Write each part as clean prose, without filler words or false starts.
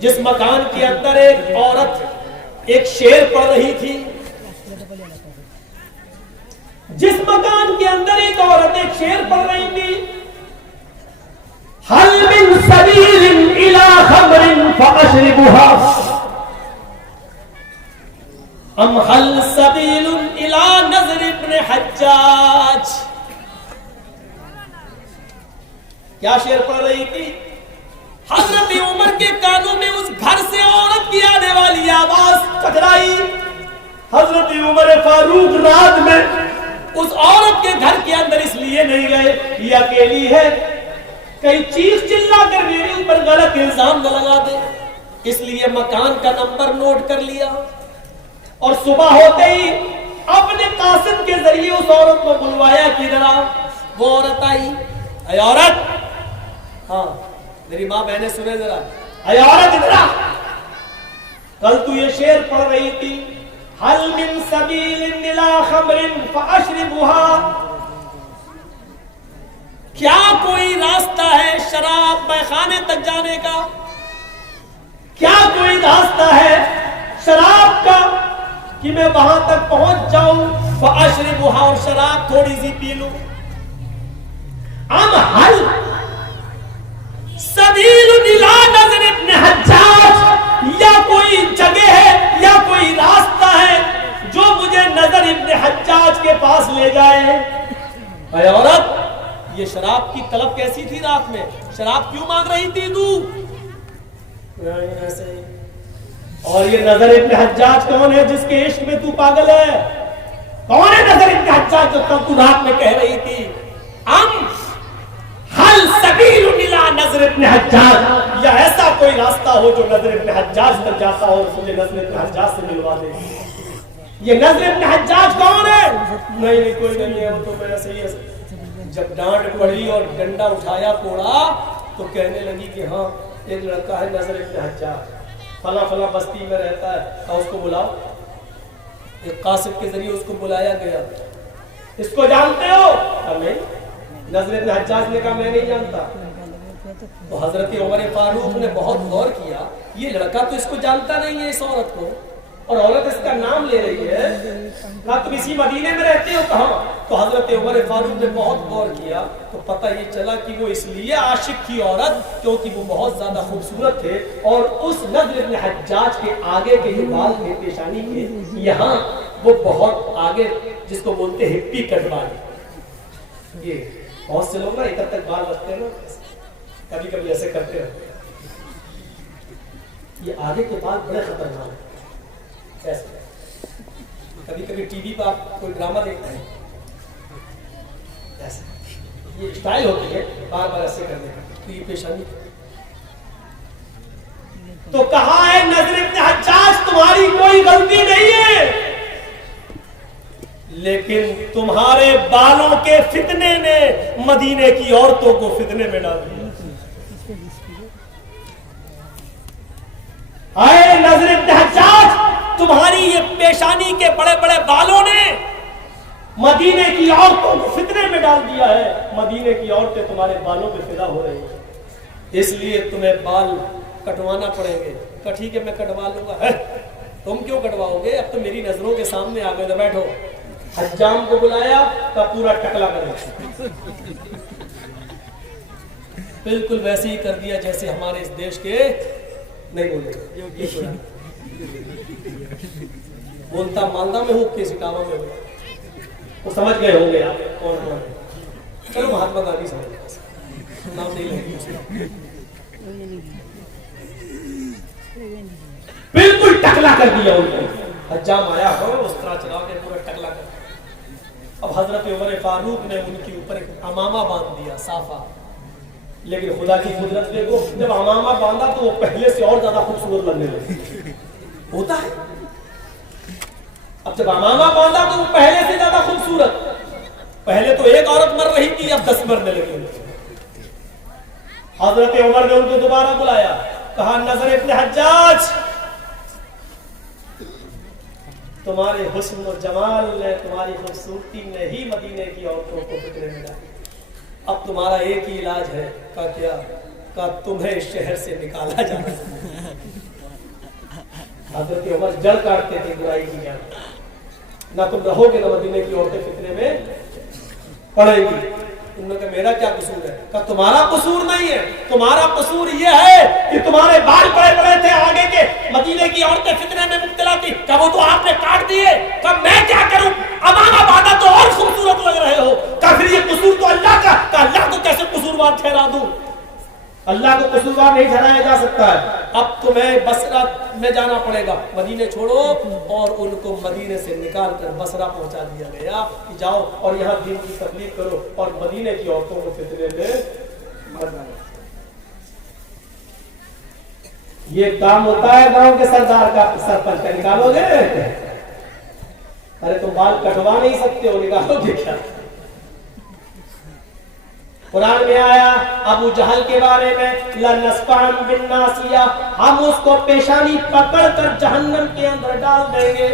جس مکان کے اندر ایک عورت ایک شعر پڑھ رہی تھی، جس مکان کے اندر ایک عورت ایک شعر پڑھ رہی تھی، حل من سبیل الی خمر فاشربها ام حل سبیل الی نظر ابن حجاج. کیا شعر پڑھ رہی تھی؟ حضرت عمر کے کانوں میں اس گھر سے عورت کی آنے والی آواز ٹکرائی. حضرت عمر فاروق رات میں اس عورت کے گھر کے اندر اس لیے نہیں گئے، یہ اکیلی ہے، کہیں چیخ چلا کر میرے اوپر غلط الزام نہ لگا دے، اس لیے مکان کا نمبر نوٹ کر لیا. اور صبح ہوتے ہی اپنے قاصد کے ذریعے اس عورت کو بلوایا کہ ذرا. وہ عورت آئی. اے عورت، ہاں میری ماں بہنیں سنے ذرا، اے عورت ذرا، کل تو یہ شعر پڑھ رہی تھی، حل من سبیل الی خمر فاشربها، کیا کوئی راستہ ہے شراب میخانے تک جانے کا؟ کیا کوئی راستہ ہے شراب کا کہ میں وہاں تک پہنچ جاؤں، فاشربها، اور شراب تھوڑی سی پی لوں؟ ام حل سبیل الی نظر ابن حجاج، یا کوئی جگہ ہے یا کوئی راستہ ہے جو مجھے نظر ابن حجاج کے پاس لے جائے؟ اے عورت، یہ شراب کی طلب کیسی تھی رات میں؟ شراب کیوں مانگ رہی تھی تو؟ ایسے ہی. اور یہ نظر ابن حجاج کون ہے جس کے عشق میں تو پاگل ہے؟ کون ہے نظر ابن حجاج جو تب تو رات میں کہہ رہی تھی ام حل سبیل الی نظر ابن حجاج، یا ایسا کوئی راستہ ہو جو نظر ابن حجاج تک جاتا ہو اور مجھے نظر ابن حجاج سے ملوا دے؟ یہ نظر ابن حجاج کون ہے؟ نہیں کوئی نہیں ہے، وہ تو میرا صحیح ہے. جب ڈانٹ پڑی اور ڈنڈا اٹھایا کوڑا تو کہنے لگی کہ ہاں ایک لڑکا ہے نظر ابن حجاج، فلاں فلاں بستی میں رہتا ہے، اور اس کو بلاؤ. ایک قاصد کے ذریعے اس کو بلایا گیا. اس کو جانتے ہو؟ نہیں. نظر ابن حجاج نے کہا میں نہیں جانتا. تو حضرت عمر فاروق نے بہت غور کیا، یہ لڑکا تو اس کو جانتا نہیں ہے، اس عورت کو، اور عورت اس کا نام لے رہی ہے. کہا تم اسی مدینے میں رہتے ہو؟ کہاں؟ تو حضرت عمر فاروق نے بہت غور کیا تو پتہ یہ چلا کہ وہ اس لیے عاشق تھی عورت کیونکہ وہ بہت زیادہ خوبصورت تھے، اور اس نظر ابن حجاج کے آگے کے جو بال تھے پیشانی کے یہاں، وہ بہت آگے، جس کو بولتے ہیں ہپی کٹ بال. یہ بہت سے لوگ نا ادھر تک بال رکھتے ہیں نا، کبھی کبھی ایسے کرتے ہیں. یہ آگے کے بال بڑے خطرناک ہیں. کبھی کبھی ٹی وی پر آپ کوئی ڈرامہ دیکھتے ہیں، یہ اسٹائل ہوتی ہے بار بار ایسے کرنے کا، تو یہ پیشانی. تو کہا ہے نظر ابن حجاج تمہاری کوئی غلطی نہیں ہے، لیکن تمہارے بالوں کے فتنے نے مدینے کی عورتوں کو فتنے میں ڈال دیا. اے نظر ابن حجاج، تمہاری یہ پیشانی کے بڑے بڑے بالوں نے مدینے کی عورتوں کو فتنے میں ڈال دیا ہے. مدینے کی عورتیں تمہارے بالوں پہ فدا ہو رہی ہیں، اس لیے تمہیں بال کٹوانا پڑیں گے. کہا ٹھیک ہے میں کٹوا لوں گا. تم کیوں کٹواؤ گے؟ اب تو میری نظروں کے سامنے آ گئے. بیٹھو. حجام کو بلایا تو پورا ٹکلا کرے، بالکل ویسے ہی کر دیا جیسے ہمارے اس دیش کے، نہیں بولے بولتا مالدہ میں ہوں کہ سٹاوا میں ہوں. وہ سمجھ گئے ہوں گے آپ کون کون ہے. چلو مہاتما گاندھی سمجھ گئے، نام نہیں لیں. بالکل ٹکلا کر دیا ان کو. حجام آیا اس طرح چلا کے پورا ٹکلا کر. اب حضرت عمر فاروق نے ان کے اوپر ایک امامہ باندھ دیا، صافہ. لیکن خدا کی قدرت دیکھو، جب امامہ باندھا تو وہ پہلے سے اور زیادہ خوبصورت لگنے لگے. ہوتا ہے اب جب امامہ باندھا تو وہ پہلے سے زیادہ خوبصورت. پہلے تو ایک عورت مر رہی تھی، اب 10 مرنے لگی. حضرت عمر نے ان کو دوبارہ بلایا، کہا نظر ابن حجاج، تمہارے حسن و جمال نے، تمہاری خوبصورتی نے ہی مدینے کی عورتوں کو فکرے میں ڈالا. اب تمہارا ایک ہی علاج ہے. کہا کیا؟ کہا تمہیں اس شہر سے نکالا جائے. حضرت عمر جڑ کاٹتے تھے برائی کی جان، نہ تم رہوگے نہ مدینے کی عورتیں فتنے میں پڑیں گی۔ انہوں نے کہا میرا کیا قصور ہے؟ کہا تمہارا قصور نہیں ہے، تمہارا قصور یہ ہے کہ تمہارے بال بڑے بڑے تھے آگے کے، مدینے کی عورتیں فتنے میں مبتلا تھی، کہا وہ تو آپ نے کاٹ دیے۔ کہا میں کیا کروں، امام آبادہ تو اور خوبصورت لگ رہے ہو۔ کہا پھر یہ قصور تو اللہ کا، کہا اللہ کو کیسے قصوروار ٹھہرا دوں؟ اللہ کو قصوروار نہیں ٹھہرایا جا سکتا ہے۔ اب تمہیں بصرہ میں جانا پڑے گا، مدینے چھوڑو، اور ان کو مدینے سے نکال کر بصرہ پہنچا دیا گیا کہ جاؤ اور یہاں دین کی تبلیغ کرو اور مدینے کی عورتوں کو فتنے میں مت ڈالو۔ یہ کام ہوتا ہے گاؤں کے سردار کا، سرپنچ کا۔ نکالو گے؟ ارے تم بال کٹوا نہیں سکتے ہو، نکالو گے کیا؟ قرآن میں آیا ابو جہل کے بارے میں، لَنَسْفَعًا بِالنَّاصِيَةِ، ہم اس کو پیشانی پکڑ کر جہنم کے اندر ڈال دیں گے۔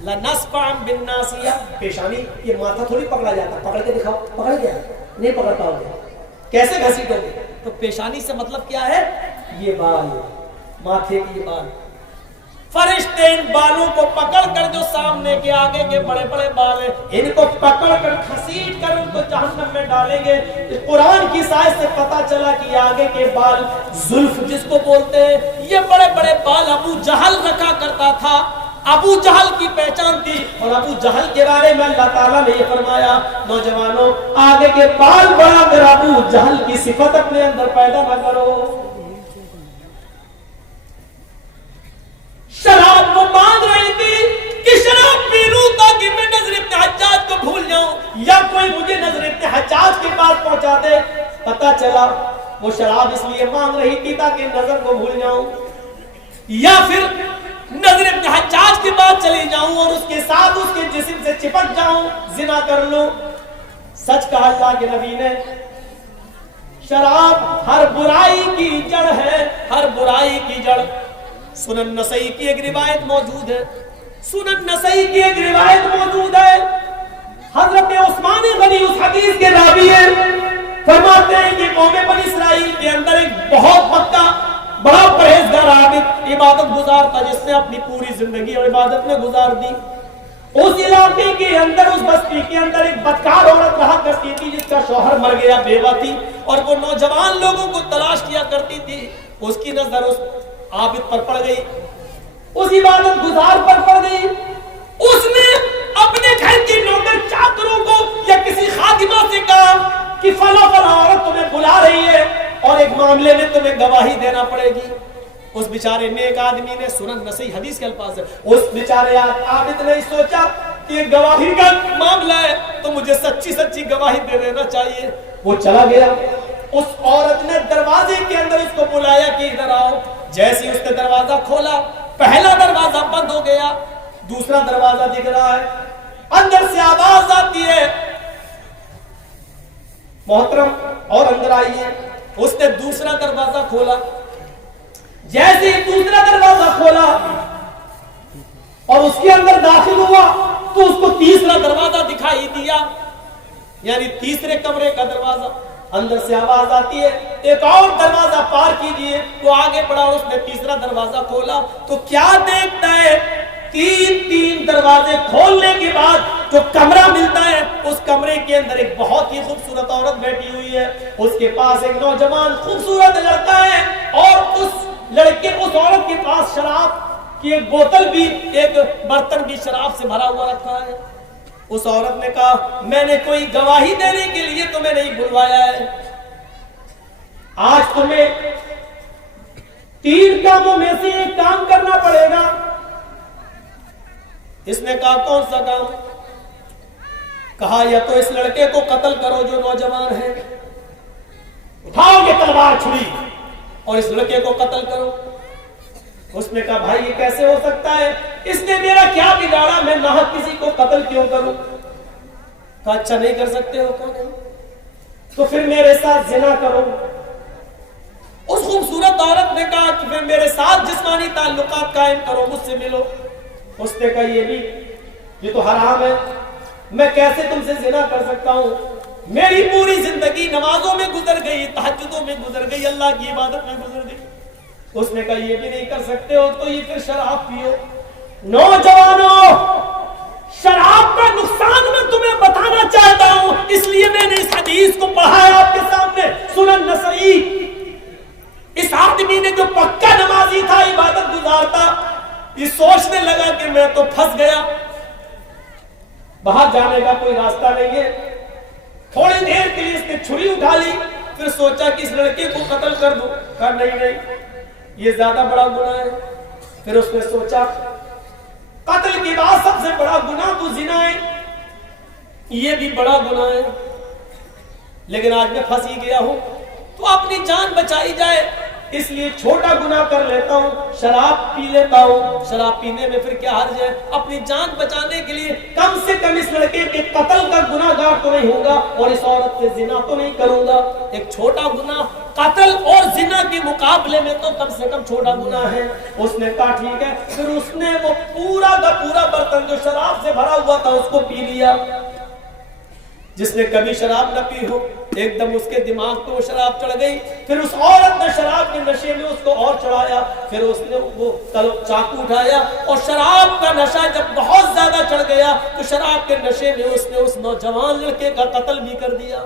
لَنَسْفَعًا بِالنَّاصِيَةِ، پیشانی یہ ماتھا تھوڑی پکڑا جاتا، پکڑ کے دکھاؤ، پکڑ گیا نہیں پکڑ پاؤ گے، کیسے گھسیٹو گے؟ تو پیشانی سے مطلب کیا ہے؟ یہ بال، ماتھے کی یہ بال۔ فرشتے ان بالوں کو پکڑ کر، جو سامنے کے آگے کے بڑے بڑے بال ہیں، ان کو پکڑ کر گھسیٹ کر ان کو جہنم میں ڈالیں گے۔ قرآن کی سائز سے پتا چلا کہ آگے کے بال زلف جس کو بولتے ہیں، یہ بڑے بڑے بال ابو جہل رکھا کرتا تھا، ابو جہل کی پہچان تھی۔ اور ابو جہل کے بارے میں اللہ تعالیٰ نے یہ فرمایا، نوجوانوں آگے کے بال بڑھا کر ابو جہل کی صفت اپنے اندر پیدا نہ کرو۔ شراب وہ باندھ رہی تھی کہ شراب پی لوں تاکہ میں نظر ابن حجاج کو بھول جاؤں، یا کوئی مجھے نظر ابن حجاج کے پاس پہنچا دے۔ پتا چلا وہ شراب اس لیے مانگ رہی تھی تاکہ نظر کو بھول جاؤں، یا پھر نظر ابن حجاج کے پاس چلی جاؤں اور اس کے ساتھ اس کے جسم سے چپک جاؤں، زنا کر لوں۔ سچ کہا اللہ کے نبی نے، شراب ہر برائی کی جڑ ہے، ہر برائی کی جڑ۔ سنن نسائی کی ایک روایت موجود ہے، سنن نسائی کی ایک روایت موجود ہے، حضرت عثمان غنی اس حدیث کے راوی ہیں، فرماتے ہیں کہ قوم بنی اسرائیل کے اندر ایک بہت پکا بڑا پرہیزگار عابد عبادت گزار تھا، جس نے اپنی پوری زندگی اور عبادت میں گزار دی۔ اس علاقے کے اندر، اس بستی کے اندر ایک بدکار عورت رہا کرتی تھی جس کا شوہر مر گیا، بیوہ تھی، اور وہ نوجوان لوگوں کو تلاش کیا کرتی تھی۔ اس کی نظر اس عابد پر پڑ گئی، اس عبادت گزار پر پڑ گئی۔ اس نے اپنے گھر کی نوکر چاکروں کو یا کسی خادمہ سے کہا کہ فلاں فلاں عورت تمہیں بلا رہی ہے اور ایک معاملے میں تمہیں گواہی دینا پڑے گی۔ اس بیچارے نیک آدمی نے، سنن نسائی حدیث کے الفاظ ہے، اس بیچارے عابد نے سوچا کہ یہ گواہی کا معاملہ ہے تو مجھے سچی سچی گواہی دے دینا چاہیے۔ وہ چلا گیا، اس عورت نے دروازے کے اندر اس کو بلایا کہ ادھر آؤ۔ جیسے اس نے دروازہ کھولا، پہلا دروازہ بند ہو گیا، دوسرا دروازہ دکھ رہا ہے، اندر سے آواز آتی ہے، محترم اور اندر آئیے۔ اس نے دوسرا دروازہ کھولا، جیسے ہی دوسرا دروازہ کھولا اور اس کے اندر داخل ہوا تو اس کو تیسرا دروازہ دکھائی دیا، یعنی تیسرے کمرے کا دروازہ۔ اندر سے آواز آتی ہے، ایک اور دروازہ پار کیجئے۔ وہ آگے بڑھا اور اس نے تیسرا دروازہ کھولا تو کیا دیکھتا ہے، تین دروازے کھولنے کے بعد جو کمرہ ملتا ہے، اس کمرے کے اندر ایک بہت ہی خوبصورت عورت بیٹھی ہوئی ہے، اس کے پاس ایک نوجوان خوبصورت لڑکا ہے، اور اس عورت کے پاس شراب کی ایک بوتل بھی، ایک برتن بھی شراب سے بھرا ہوا رکھا ہے۔ اس عورت نے کہا، میں نے کوئی گواہی دینے کے لیے تمہیں نہیں بلوایا ہے، آج تمہیں 3 کاموں میں سے ایک کام کرنا پڑے گا۔ اس نے کہا، کون سا کام؟ کہا، یا تو اس لڑکے کو قتل کرو جو نوجوان ہے، اٹھاؤ یہ تلوار چھری اور اس لڑکے کو قتل کرو۔ اس نے کہا، بھائی یہ کیسے ہو سکتا ہے، اس نے میرا کیا بگاڑا، میں ناحق کسی کو قتل کیوں کروں؟ کہا، اچھا نہیں کر سکتے ہو، کہا نہیں، تو پھر میرے ساتھ زنا کرو۔ اس خوبصورت عورت نے کہا کہ پھر میرے ساتھ جسمانی تعلقات قائم کرو، مجھ سے ملو۔ اس نے کہا، یہ تو حرام ہے، میں کیسے تم سے زنا کر سکتا ہوں، میری پوری زندگی نمازوں میں گزر گئی، تہجدوں میں گزر گئی، اللہ کی عبادت میں گزر گئی، اس نے کہا یہ بھی نہیں کر سکتے ہو تو یہ پھر شراب پیو۔ نوجوانوں، شراب کا نقصان میں تمہیں بتانا چاہتا ہوں، اس لیے میں نے اس حدیث کو پڑھا ہے آپ کے سامنے، سنن نسائی۔ اس آدمی نے جو پکا نمازی تھا، عبادت گزار تھا، یہ سوچنے لگا کہ میں تو پھنس گیا، باہر جانے کا کوئی راستہ نہیں ہے۔ تھوڑی دیر کے لیے اس نے چھری اٹھا لی، پھر سوچا کہ اس لڑکے کو قتل کر دوں، کہا نہیں یہ زیادہ بڑا گناہ ہے۔ پھر اس نے سوچا قتل کے بعد سب سے بڑا گناہ تو زنا ہے، یہ بھی بڑا گناہ ہے، لیکن آج میں پھنس ہی گیا ہوں تو اپنی جان بچائی جائے، اس لیے چھوٹا گناہ کر لیتا ہوں، شراب پی لیتا ہوں۔ شراب پینے میں پھر کیا حرج ہے؟ اپنی جان بچانے کے لیے کم سے کم اس لڑکے کے قتل کا گناہ گار تو نہیں ہوگا اور اس عورت سے زنا تو نہیں کروں گا۔ ایک چھوٹا گناہ قتل اور زنا کے مقابلے میں تو کم سے کم چھوٹا گناہ ہے۔ اس نے کہا ٹھیک ہے، پھر اس نے وہ پورا کا پورا برتن جو شراب سے بھرا ہوا تھا اس کو پی لیا۔ جس نے کبھی شراب نہ پی ہو، ایک دم اس کے دماغ پہ وہ شراب چڑھ گئی۔ پھر اس عورت نے شراب کے نشے میں اس کو اور چڑھایا، پھر اس نے وہ چاقو اٹھایا اور شراب کا نشہ جب بہت زیادہ چڑھ گیا تو شراب کے نشے میں اس نے اس نوجوان لڑکے کا قتل بھی کر دیا۔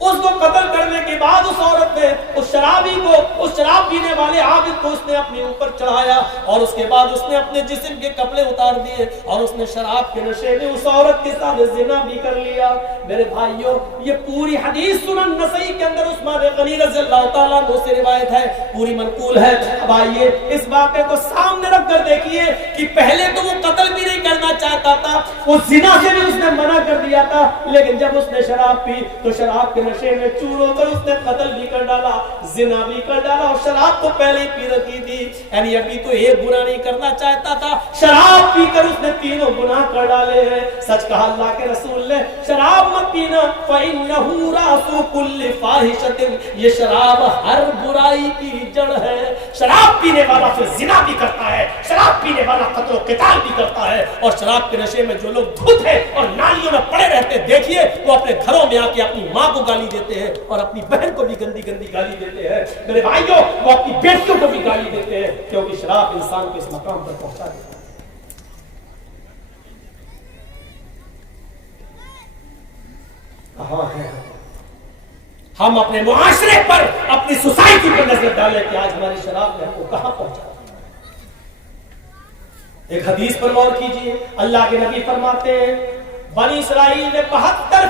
اس کو قتل کرنے کے بعد اس عورت نے اس شرابی کو، اس شراب پینے والے عابد کو اس نے اپنے اوپر چڑھایا اور اس کے بعد اس نے اپنے جسم کے کپڑے اتار دیے اور اس نے شراب کے نشے میں اس عورت کے ساتھ زنا بھی کر لیا۔ میرے بھائیوں، یہ پوری حدیث سنن نسائی کے اندر عثمان غنی رضی اللہ تعالیٰ عنہ سے روایت ہے، پوری منقول ہے۔ اب آئیے اس واقعے کو سامنے رکھ کر دیکھیے کہ پہلے تو وہ قتل بھی نہیں کرنا چاہتا تھا، وہ زنا سے بھی اس نے منع کر دیا تھا، لیکن جب اس نے شراب پی تو شراب کے نشے میں چور ہو کر اس نے قتل بھی کر ڈالا، زنا بھی کر ڈالا، اور شراب تو پہلے ہی پی رکھی تھی۔ یعنی ابھی تو ایک گناہ نہیں کرنا چاہتا تھا، شراب پی کر اس نے تینوں گناہ کر ڈالے ہیں۔ سچ کہا اللہ کے رسول نے، شراب مت پینا، فَإِنَّهُ رَأْسُ كُلِّ فَاحِشَةٍ، یہ شراب ہر برائی کی جڑ ہے۔ شراب پینے والا پھر زنا بھی کرتا ہے، شراب پینے والا قتل و قتال بھی کرتا ہے، اور شراب کے نشے میں جو لوگ دھت ہیں اور نالیوں میں پڑے رہتے دیکھیے، وہ اپنے گھروں میں آ کے اپنی ماں کو گالی دیتے ہیں اور اپنی بہن کو بھی گندی گندی گالی دیتے ہیں۔ میرے بھائیوں، وہ اپنی بیٹیوں کو بھی گالی دیتے ہیں، کیونکہ شراب انسان کو اس مقام پر پہنچا دیتا ہے۔ کہاں ہے ہم اپنے معاشرے پر، اپنی سوسائٹی پر نظر ڈالیں کہ آج ہماری شراب نے ہم کو کہاں پہنچا۔ ایک حدیث پر غور کیجیے، اللہ کے نبی فرماتے ہیں بنی اسرائیل نے 72